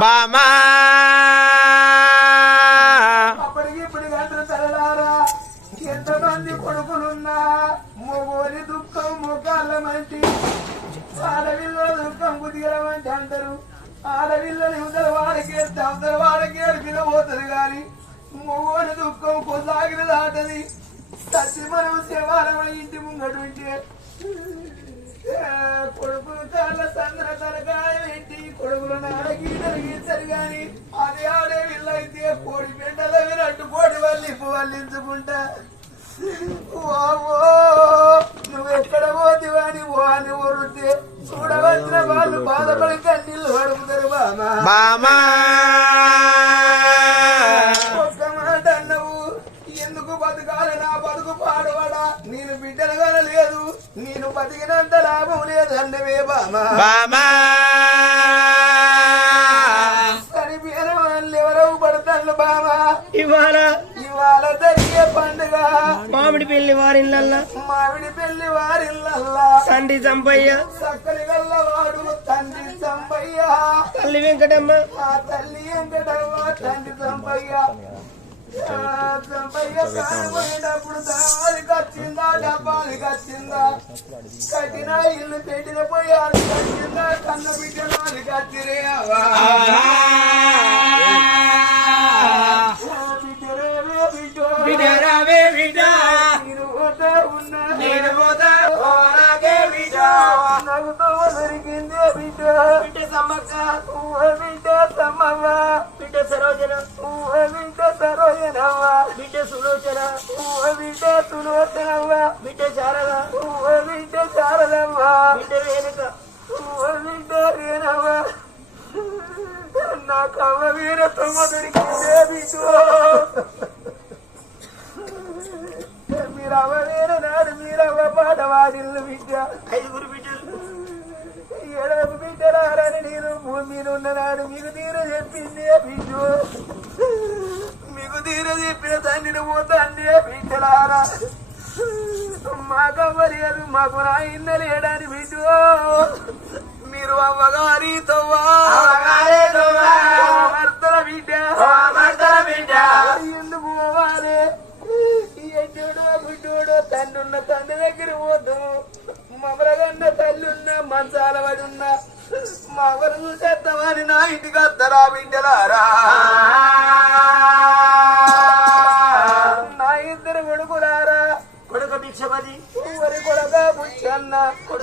బామా. ఎంతమంది కొడుకులున్నా మొగోని దుఃఖం మొగాళ్ళ మంటి ఆడవిల్ల దుఃఖం కుదిగలమంటి అంటారు ఆడవిల్లని ఉదర వాడికి అవతల వాడికి ఎరికిన పోతుంది కానీ మొగోని దుఃఖం కొసాగిన దాటది సత్య మనం శవాలమై ఇంటి ముంగడు ఉంటే కొడుకులు కాళ్ళ సంద్ర తలకాయ పెట్టి కొడుకులు నాడగీటలు గీస్తారు గాని అది ఆడే వీళ్ళైతే కోడి పెండల వినట్టు కోడి వల్లింపు వల్లించుకుంటా. వావో నువ్వు ఎక్కడ పోతివా అని ఓ అని ఊరుతే చూడవచ్చిన వాళ్ళు బాధపడి కన్నీళ్ళు పడుకుతారు బామా! ఎందుకు బతకాలి నా బతుకు పాడవడా? నేను బిడ్డలుగా లేదు నేను బతికినంత లాభం లేదన్నవే బామా. బామా! ఇవాళ ఇవాళ జరిగే పండుగ. మామిడి పెళ్ళి వారిళ్ళల్లా మామిడి పెళ్ళి వారిల్లల్లా. తండ్రి చంపయ్య. సక్కలి గల్లవాడు తండ్రి సంపయ్య తల్లి వెంకటమ్మ. ఆ తల్లి ఎంకటవ్వ తండ్రి సంపయ్య ఆ సంపయ్య దానికి వచ్చిందా డబ్బాలకి వచ్చిందా కట్టిన ఇల్లు పెట్టిన పోయాలి కట్టిందా కన్న బిడ్డ వచ్చిరే అవ్వా నవ్వుతో దొరికిందే బిడ్డ బిడ్డ సమ్మక్క బిడ్డ సరోజన ఊహ బిడ్డ సరోజనవ్వ బిడ్డ సులోచన. ఊహ బిడ్డ సులోచనవ్వ బిడ్డ శారద. ఊహ బిడ్డ శారదవ్వ బిడ్డ రేణుక. ఊహ బిడ్డ రేనవ్వ నా కవ్వ వీర తమ్మ దొరికిందే బిడ్డ. మాకు నాయన లేడని బిడ్డు. మీరు అవ్వగారి తవ్వా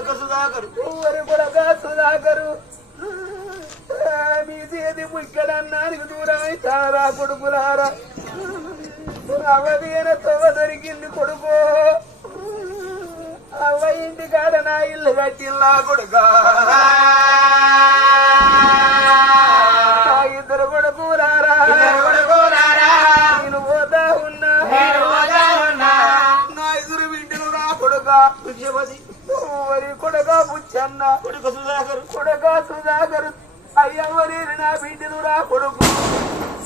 కొడుక సుధాకరు. ఊరి కొడక సుధాకరు. ఆ, మీ చేతి బుక్కడన్నానికి దూరమై తారా కొడుకులారా. అవధీన తొవ దొరికింది కొడుకో. అవ్వ ఇంటి కాడ నా ఇల్లు కట్టిల్లా కొడుక. అన్న కొడుకు సుధాకర్ కొడుక సుధాకర్ అయ్యవరి నా బిడ్డలు రా కొడుకు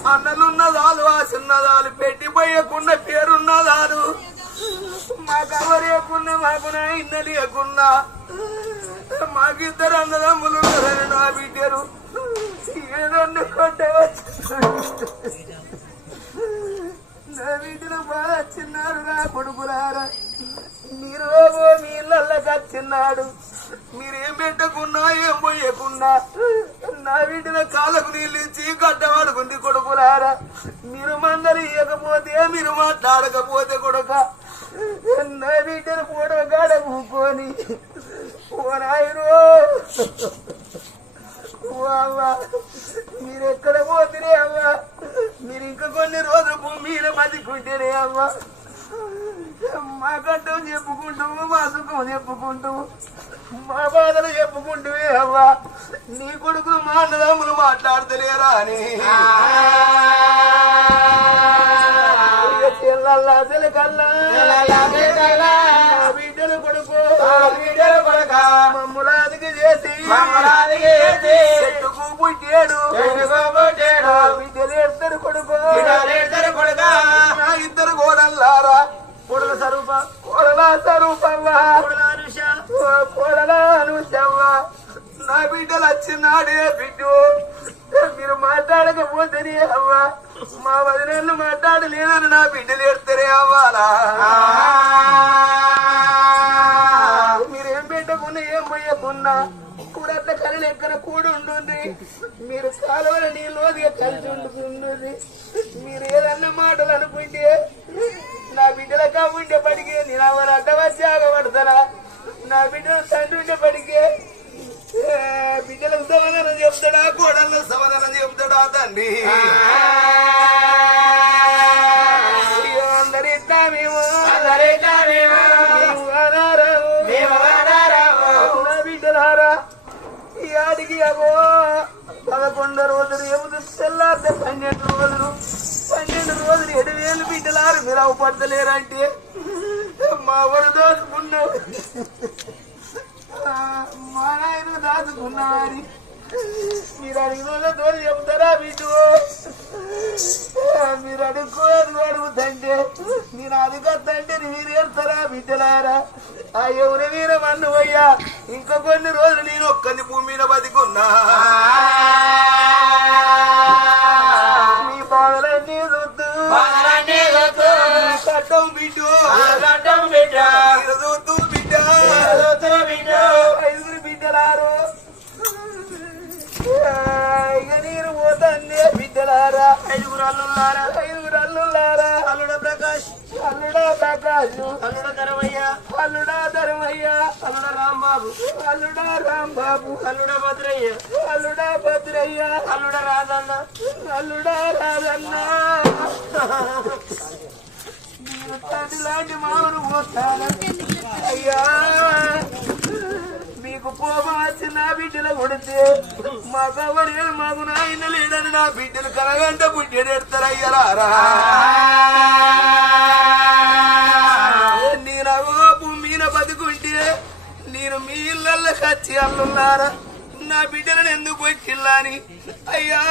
అన్నలున్నదాలు ఆ చిన్నదాలు పెట్టిపోయకున్న పేరున్నదాలు మాకెవరేకున్న మాకు నా ఇన్నలేకున్నా మాకిద్దరు అన్నదమ్ములు ఉన్నారని నా బిడ్డరు ఏదన్ను కొట్టవచ్చు నా బిడ్డలు బాగా చిన్నారు నా కొడుకురారా మీరు మీ ఇళ్ళకి వచ్చిన్నాడు మీరేం పెట్టకున్నా ఏం పోయకున్నా నా వీటిన కాలకు నీళ్ళు ఇచ్చి కట్టవాడుకుంది కొడుకులారా. మీరు మందరు ఇవ్వకపోతే మీరు మాట్లాడకపోతే కొడుక. నా వీటిని కూడా గాడ కూకొని ఓ నాయనో అవ్వా మీరు ఎక్కడ పోతురే అవ్వా మీరు ఇంకా కొన్ని రోజులు మీద బతికుంటేనే అవ్వా. మా కట్టం చెప్పుకుంటాము మా సుఖం చెప్పుకుంటాము మా బాధలు చెప్పుకుంటూనే అవ్వా. నీ కొడుకులు మా అన్నదమ్ములు మాట్లాడతలేరా అని. బిడ్డలు కొడుకు. మమ్ములాదికి చేసి చెట్టుకు పుట్టాడు బిడ్డలు ఎడతారు మాట్లాడకపోతేనే అవ్వ మా వదినలు మాట్లాడలేదని నా బిడ్డలు ఎడతారే అవ్వాలా? మీరేం పెట్టకున్నా ఏం పోయకున్నా? కూడట్ల కలి ఎక్కడ కూడి ఉండుంది మీరు కాలువల నీళ్ళోదిగా కలిసి ఉంటుంది మీరు ఏదన్నా మాటలు అనుకుంటే నా బిడ్డల కాబుంటే పడిగే నేను ఎవరు అడ్డవచ్చి ఆగబడతారా నా బిడ్డల తండ్రి ఉంటే పడిగే బిడ్డలకు సమాధానం చెప్తాడా కోడళ్ళకు సమాధానం చెప్తాడా తండ్రి అయ్యో, అందరిట్లా మేము మేము అనారాము. నా బిడ్డలారా? ఈ ఆడికి అవో పదకొండు రోజులు ఎముదు తెల్లారితే పన్నెండు రోజులు. పన్నెండు రోజులు ఏడు వేలు బిడ్డలారు మీరు అవపడతలేరంటే. మా ఆ, మా నాయన దాచుకున్నామని మీరు అడిగిన తోడు చెప్తారా బిడ్డు? మీరు అడుక్కోదు అడుగుతంటే నేను అడుగుతంటే మీరు ఏడతారా బిడ్డలారా? ఆ ఎవరి వీర మన్ను అయ్యా ఇంకా కొన్ని రోజులు నేను ఒక్కని భూమి మీద బతికున్నా. మీ బాధలన్నీ చూద్దు కట్టం బిడ్డు. బిడ్డ బిడ్డలారా ఐదుగురు అల్లుల్లారా ఐదుగురు అల్లులారా అల్లుడ ప్రకాష్. అల్లుడా ప్రకాశు అల్లుడ ధరమయ్య. అల్లుడా ధర్మయ్య. అల్లుడ రాంబాబు. అల్లుడా రాంబాబు. అల్లుడ భద్రయ్య. అల్లుడా భద్రయ్య. అల్లుడ రాజన్న. అల్లుడా రాజన్న. నేను తండ్రి లాంటి మామను పోతాను అయ్యా. మీకు కోపం వచ్చి నా బిడ్డలు కొడితే మా కవర్ మాకు నాయన లేదని నా బిడ్డలు కలగంట పుట్టెడెడతారు అయ్యలారా నేను అవోపు మీన బతుకుంటే నేను మీ ఇళ్ళల్లో కచ్చి అల్లున్నారా? నా బిడ్డలను ఎందుకు వచ్చిల్లాని అయ్యా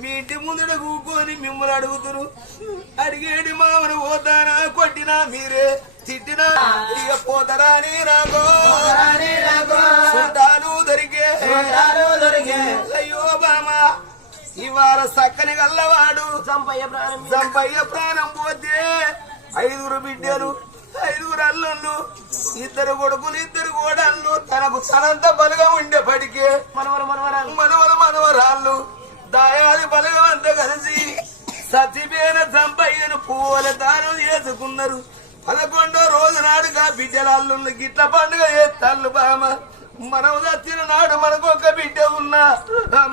మీ ఇంటి ముందర కూకొని మిమ్మల్ని అడుగుతురు. అడిగేటి మామను పోతానా? కొట్టినా మీరే. తిట్టినా ఇక పోతారా అని రాగో చుట్టాలు దొరికే. అయ్యో బామా ఇవాళ సక్కని గల్లవాడు. సంపయ్య ప్రాణం. సంపయ్య ప్రాణం పోతే ఐదుగురు బిడ్డలు ఐదుగురు అల్లుళ్ళు ఇద్దరు కొడుకులు ఇద్దరు కోడళ్ళు తనకు తనంత బలుగా ఉండేపటికే మనవర మనవరాలు. మనవల మనవరాళ్ళు దాయాది బలగం అంతా కలిసి సత్యపేన సంపయ్యను పువ్వుల దానం చేసుకున్నారు. పదకొండో రోజు నాడుగా బిడ్డల అల్లుళ్ళు గిట్ల పండుగ చేస్తాళ్ళు బామ. మనం చచ్చిన నాడు మనకొక బిడ్డ ఉన్నా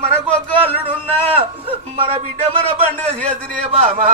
మనకొక అల్లుడున్నా మన బిడ్డ మన పండుగ చేసిరే బామా.